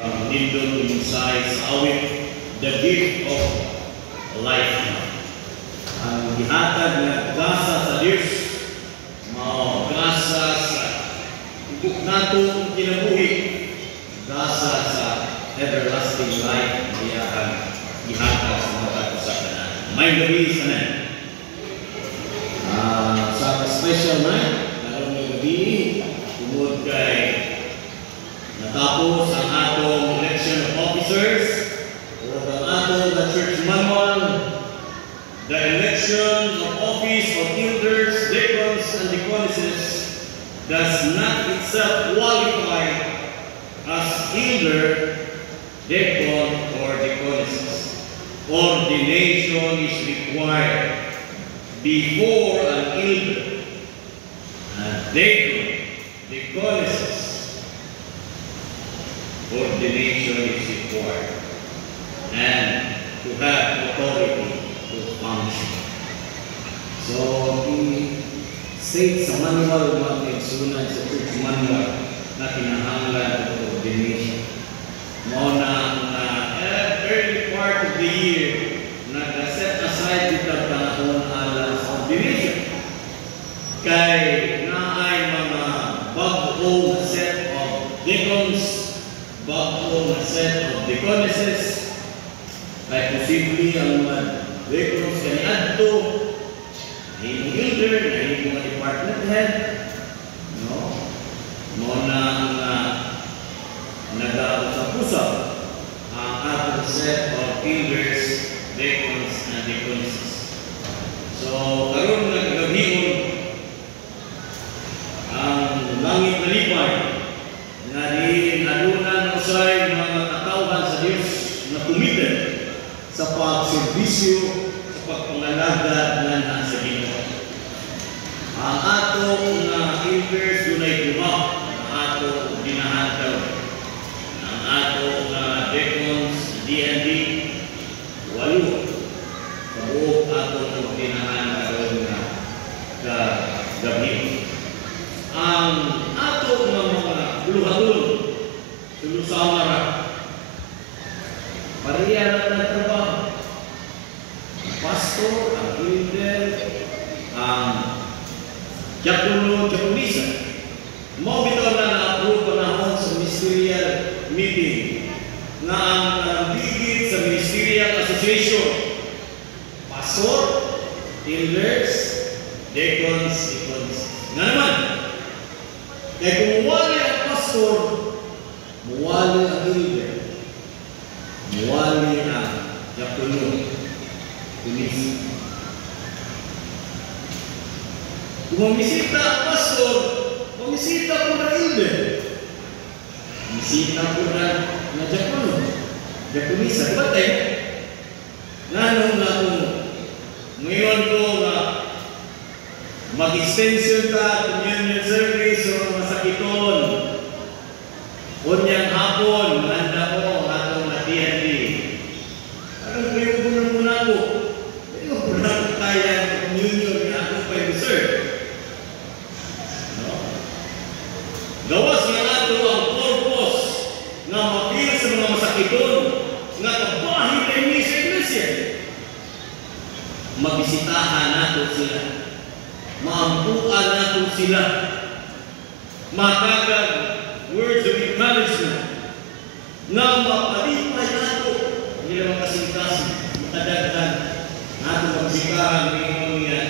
Nindot Insay sa awit, The Gift of Life. Ang gihatag na grasa sa Diyos, mao grasa sa ibuk nato kinabuhi, grasa sa everlasting life na gihatag sa mga kasalanan. May gabi sa nan. Sa special night, karong gabi, tungod kay natapos ang atong election of officers o ang atong church manual, the election of office of elders, deacons, and deaconesses does not itself qualify as elder, deacon, or deaconesses. Ordination is required before an elder, a deacon, deaconesses. Ordination is required and to have authority to function. So, i-state sa manual mga sunod sa church manual na kinahanglan ng ordination. Muna early part of the year, nag-set aside dito panahon alang sa ordination. Kay naay mga bagong set of deacons, bago na set of deaconesses, ay posibleng ang mga deacons kaniadto, na yung elder, na yung mga department head, no? Muna nag-usap-usap ang atong set of elders, deacons, and deaconesses. So, karon nagagabihon ang langit na lipay na di nadunan usay mga katawhan sa Diyos na committed sa pagserbisyo sa pagpangalaga na nasa Ginoo. Ang atong elders dunay duha, ang atong dinahantaw. Ang atong deacons, D&D, 8. Kabuok atong dinahantaw na gabi. Ang atong mga buluhaton, sulusamara, pariya na trabaho. Ang pastor, ang elder, ang diakono, diakonisa. Mao bitaw na na-approve panahon sa ministerial meeting na ang bigit sa ministerial association. Pastor, elders, deacons, deacons. Nga naman, kaya kung wali ang pastor, muwali ang elder, muwali ang diakono, pulis. Kung mamisita ang pastor, mamisita po na elder, mamisita po na diakono, diakonisa. Diba tayo? Nanong na kung ngayon ko mag-extension ka, communion service, o masakiton, unyang hapon, malanda ko, atong D&D. Anong kayo muna ko? Kayo muna ko kaya ng communion na ako pa yung serve. No? Gawas nga ato ang purpose na mapil sa mga masakiton, nga kabahin na yung sa iglesia. Mabisitahan nato sila. Maampuan nato sila. Matagag words of encouragement na mapalipay nato nila makasing-kasing, matadagdan nato magsikahan ngayon yan.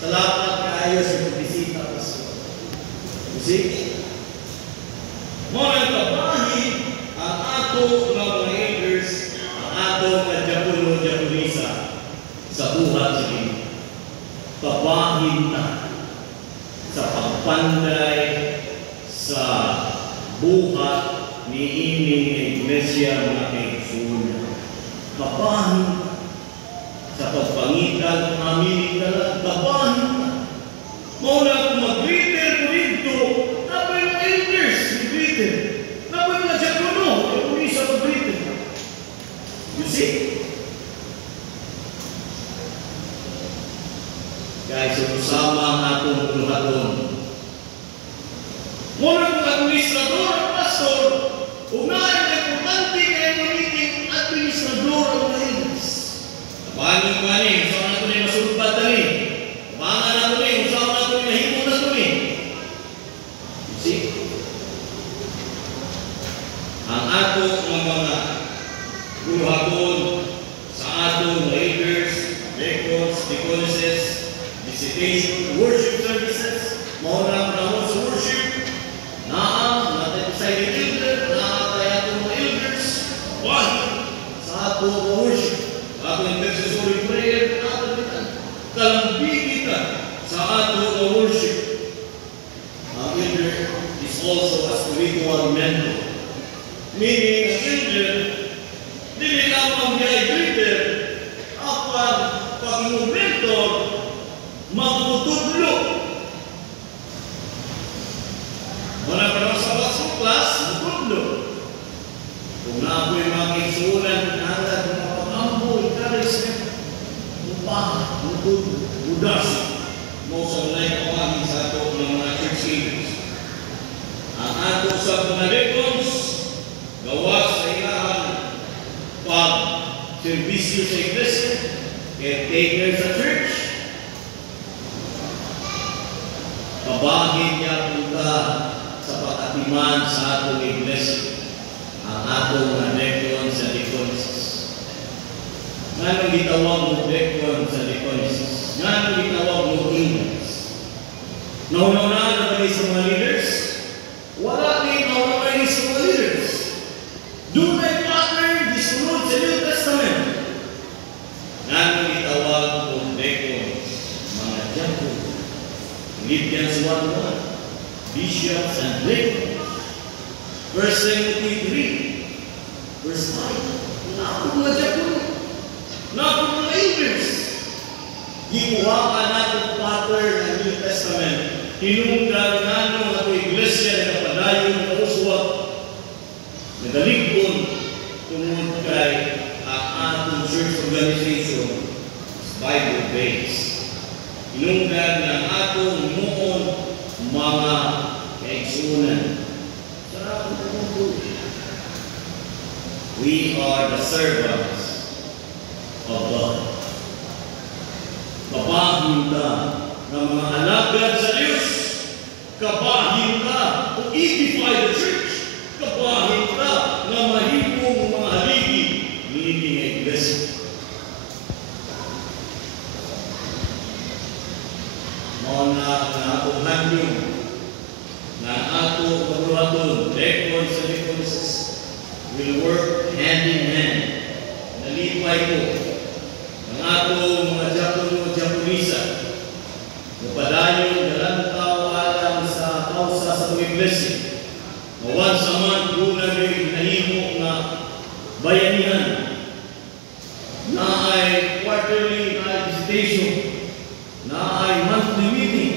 Salamat kayo sa pagbisita ko sa musik. Mga kabahin ang ato mga elders, ang ato mga diakono, diakonisa sa buhat sa Ginoo. Kabahin na sa pagpanday sa buhat ni ining iglesia mga kaigsunan. Kabahin sa pagpangitan ng aming kabahin na. Muna kung mag-greeter ko dito, napay mga elders, mag-greeter. Napay mga diakono, kung isa mag-greeter. You see? Guys, sama ang atong buluhaton. Muna kung administrador, pastor, unahin gani, usaw na ito ni masulpad na ni. Kabangan na ito ni, usaw na ito ni mahimo na ito ni. You see? Ang ato mga guluhapon sa ato mga leaders, deacons, deaconesses, visitation, worship services, mauna panahon sa worship, natin sa elder, tayo ato mga elders, one, sa ato mga worship, sa ato intercessory prayer, kalambing kita sa ato mga worship. Ang elder is also a spiritual mentor. Meaning, ang elder, dili lamang niya i-leader, apan pag-mentor, magtutudlo. Wala pa naman sa basketball class, magtutudlo. Kung na ako'y mga kaisulan, nalad, mga pag-ambo, encouragement, upahan, magtutudlo, udasi, mo sa mulay pamangin sa ato ng mga church leaders. Ang ato sa mga deacons, gawa sa ilahan, pag-servisyo sa iglesia, caretaker sa church, kabahin niya punta sa pag-atiman sa atong iglesia, ang atong mga deacons sa deaconesses. Nga nang gitawag mo deacon sa deaconesses? Nga nang gitawag mo elders? Nauna-una na ba sa mga leaders? Wala ni nauna-una sa mga leaders. Dunay pattern gisunod sa New Testament. Nga nang gitawag mo deacons, mga diakon. Philippians 1:1, bishops and deacons. 1 Timothy 3, verse 5. Naku mga diakon, naku mga elders. Gikuha ka natin pattern ng New Testament. Hinungdan nanon ang iglesia na kapadayon na uswag, nagaligbon tungod kay ang atong church organization Bible-based. Hinungdan ng atong noon mga kaigsunan. Sarap tungod. We are the servants of God. Kabahin ka ng mga alagad sa Diyos. Kabahin ka to edify the church. Kabahin ka na mahimong mga haligi ni iglesia. Mauna na atong handyung na ato magluhaton, deacons and deaconesses will work hand in hand. Nalipay ko ang ato mga diakon o diakonisa. Napadayon dalang tao alam sa kausa sa mga iglesia. Once a month, una rin nahimo na bayanihan. Na ay quarterly na visitation. Na ay monthly meeting.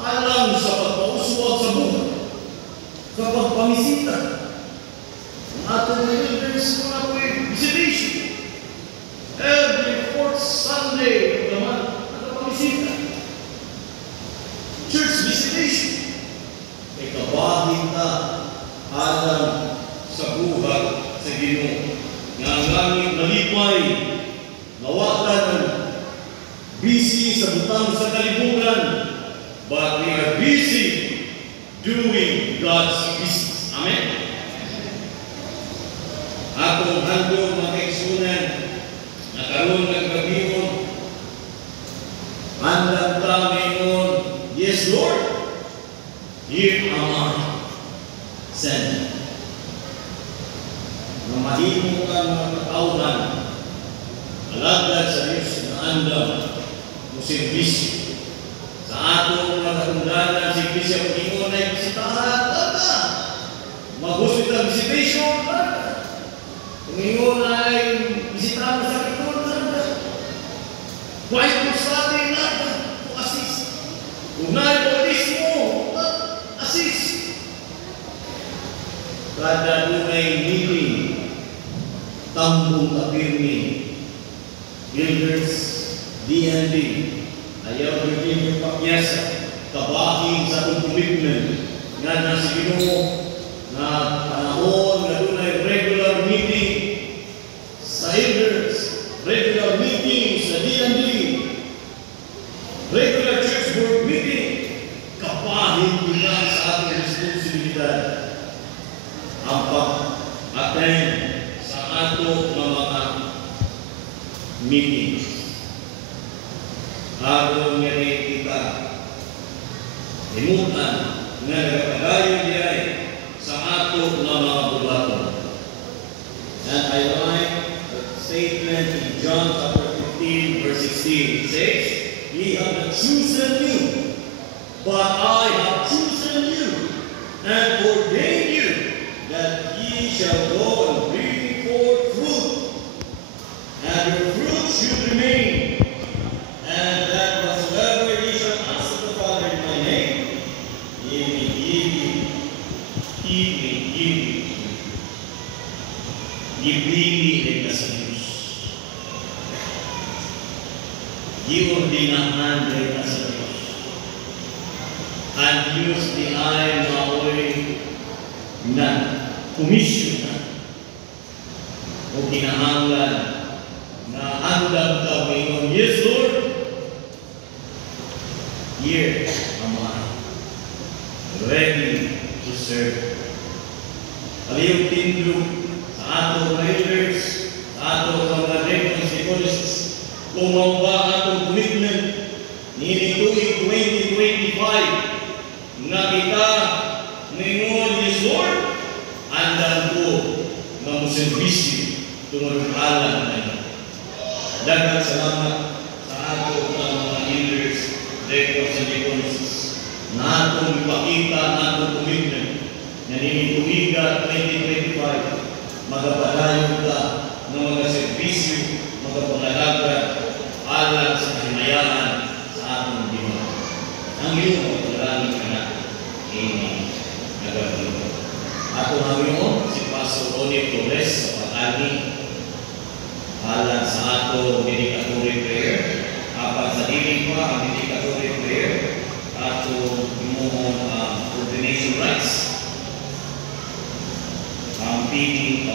Alam sa pagpauswag sa buhay. Sa pagpamisita. Ang atong mga elders mga visitation. Every fourth Sunday of the month, nagpapamisita. Church visitation. Ikabahin ka alam sa buhay sa Ginoo. Nga ang langit nalipay, nawakan busy sa butang sa kalibutan, but we are busy doing God's business. Amen? Atong handog mga kaigsunan, nakaroon ng gabihon, handang tamingon, yes Lord, here am I, send me. Na mahimo ka mga katauhan, alagad sa Diyos na andam, mo servisyo. Sa atong mga katundanan, servisyo ang ingon ay bisitahan, tata. Mag-hospital visitation, tata. Kung ingon ay bisitahan sa kitol, tata. White House study, tata. To assist. Kung naibalismo, assist. Kada dunay meeting, tambong kapirmi, elders, D&D, ayaw bigyan yung pakyasa, kabahin sa itong commitment, nga na si Ginoo, na panahon, na dunay regular meeting sa elders, regular meeting sa mag-attend sa ato nga mga meetings. Aron nga rin kita limutan nga nagpadayon diay sa ato nga mga bulaton. And I like the statement in John chapter 15 verse 16. It says, "Ye have not chosen you, but I have chosen you and ordained you that ye shall go and bring forth fruit, and your fruit should remain, and that whatsoever ye shall ask of the Father in my name, ye may give you, he may give you." Gipili rin sa Diyos. Giordinahan rin sa Diyos. Ang Diyos di ay maoy na komisyon na o kinahanglan na andam ka ngayon. Yes, Lord. Here am I, ready to serve. Palihog tindog sa ato mga leaders, sa ato mga deacons, deaconesses, kung ba atong commitment nini tuig 2025 nga kita ngayon, yes Lord, andan ko nga moservisyo tungod alam na ito. Daghang salamat sa ato mga leaders, deacons and deaconesses na atong ipakita na atong commitment na nini tuiga 2025 magapadayon ka ng mga servisyo, magapangalaga alang sa kahinayaan sa atong Diyos. Ang iyong pagkalamin ka na nagagawin. Ako ang iyong si Pastor Oni Flores sa pag-ani alang sa ato dedicatory prayer. Apat sa diling pa ang dedicatory prayer ato imoong ordination rites. Ang piling